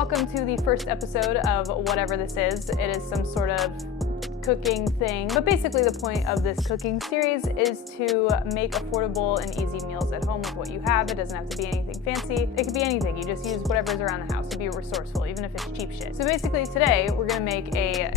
welcome to the first episode of whatever this is. It is some sort of cooking thing, but basically the point of this cooking series is to make affordable and easy meals at home with what you have. It doesn't have to be anything fancy. It could be anything. You just use whatever's around the house to be resourceful, even if it's cheap shit. So basically today we're gonna make a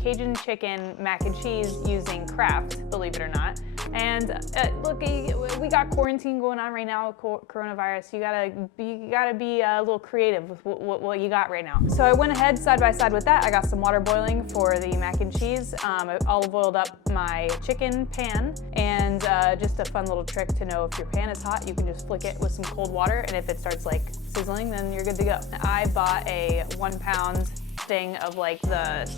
Cajun chicken mac and cheese using Kraft, believe it or not. And look, we got quarantine going on right now with coronavirus. You gotta be a little creative with what you got right now. So I went ahead side by side with that. I got some water boiling for the mac and cheese. I olive oiled up my chicken pan, and just a fun little trick to know if your pan is hot, you can just flick it with some cold water, and if it starts like sizzling, then you're good to go. I bought a 1 pound thing of like the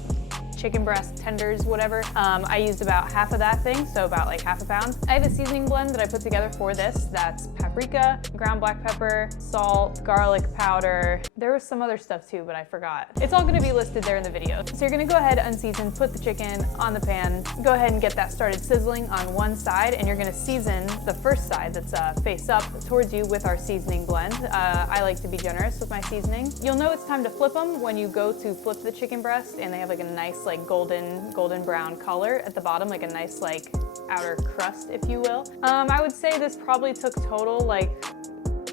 chicken breast tenders, whatever. I used about half of that thing, so about like half a pound. I have a seasoning blend that I put together for this. That's paprika, ground black pepper, salt, garlic powder. There was some other stuff too, but I forgot. It's all gonna be listed there in the video. So you're gonna go ahead, unseason, put the chicken on the pan, go ahead and get that started sizzling on one side, and you're gonna season the first side that's face up towards you with our seasoning blend. I like to be generous with my seasoning. You'll know it's time to flip them when you go to flip the chicken breast, and they have like a nice like golden brown color at the bottom, like a nice like outer crust, if you will. I would say this probably took total like,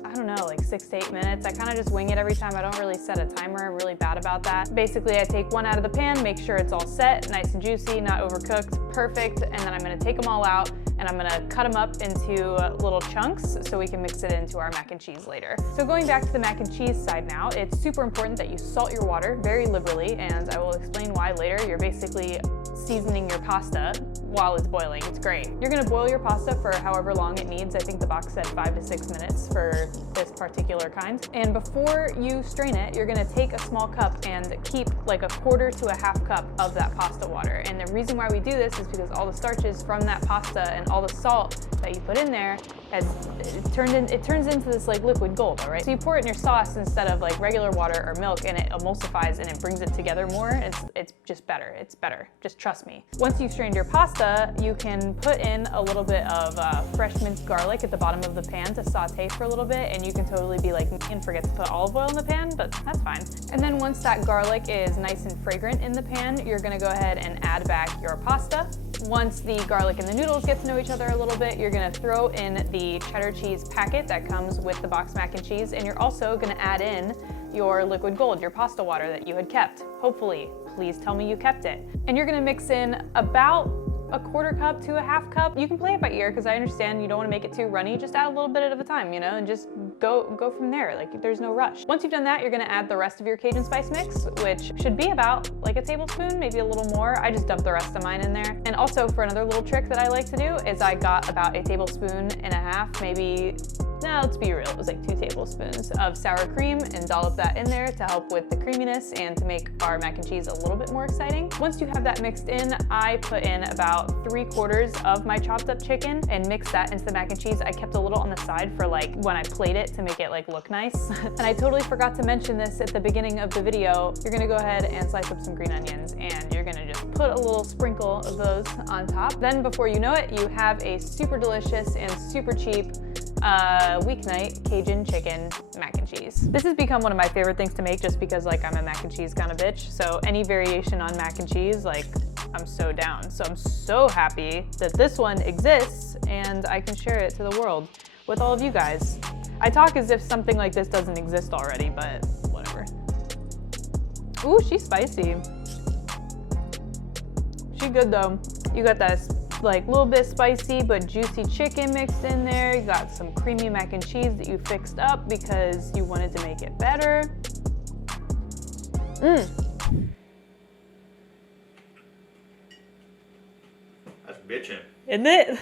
I don't know, like 6 to 8 minutes. I kind of just wing it every time. I don't really set a timer. I'm really bad about that. Basically, I take one out of the pan, make sure it's all set, nice and juicy, not overcooked, perfect, and then I'm gonna take them all out and I'm gonna cut them up into little chunks so we can mix it into our mac and cheese later. So going back to the mac and cheese side now, it's super important that you salt your water very liberally, and I will explain why later. You're basically seasoning your pasta while it's boiling. It's great. You're gonna boil your pasta for however long it needs. I think the box said 5 to 6 minutes for this particular kind. And before you strain it, you're gonna take a small cup and keep like a quarter to a half cup of that pasta water. And the reason why we do this is because all the starches from that pasta and all the salt that you put in there it turns into this like liquid gold, all right? So you pour it in your sauce instead of like regular water or milk, and it emulsifies and it brings it together more. It's just better. It's better. Just trust me. Once you've strained your pasta, you can put in a little bit of fresh minced garlic at the bottom of the pan to saute for a little bit, and you can totally be like me and forget to put olive oil in the pan, but that's fine. And then once that garlic is nice and fragrant in the pan, you're gonna go ahead and add back your pasta. Once the garlic and the noodles get to know each other a little bit, you're gonna throw in the cheddar cheese packet that comes with the box mac and cheese, and you're also gonna add in your liquid gold, your pasta water that you had kept. Hopefully, please tell me you kept it. And you're gonna mix in about a quarter cup to a half cup. You can play it by ear, because I understand you don't want to make it too runny. Just add a little bit at a time, you know, and just go from there. Like, there's no rush. Once you've done that, you're gonna add the rest of your Cajun spice mix, which should be about like a tablespoon, maybe a little more. I just dumped the rest of mine in there. And also, for another little trick that I like to do is I got about a tablespoon and a half, maybe, no, let's be real, it was like 2 tablespoons of sour cream, and dollop that in there to help with the creaminess and to make our mac and cheese a little bit more exciting. Once you have that mixed in, I put in about 3/4 of my chopped up chicken and mix that into the mac and cheese. I kept a little on the side for like when I plate it to make it like look nice. And I totally forgot to mention this at the beginning of the video. You're gonna go ahead and slice up some green onions, and you're gonna just put a little sprinkle of those on top. Then before you know it, you have a super delicious and super cheap weeknight Cajun chicken mac and cheese. This has become one of my favorite things to make, just because like I'm a mac and cheese kind of bitch. So any variation on mac and cheese, like, I'm so down. So I'm so happy that this one exists and I can share it to the world with all of you guys. I talk as if something like this doesn't exist already, but whatever. Ooh, she's spicy. She good though. You got that like little bit spicy but juicy chicken mixed in there. You got some creamy mac and cheese that you fixed up because you wanted to make it better. That's bitchin'. Isn't it?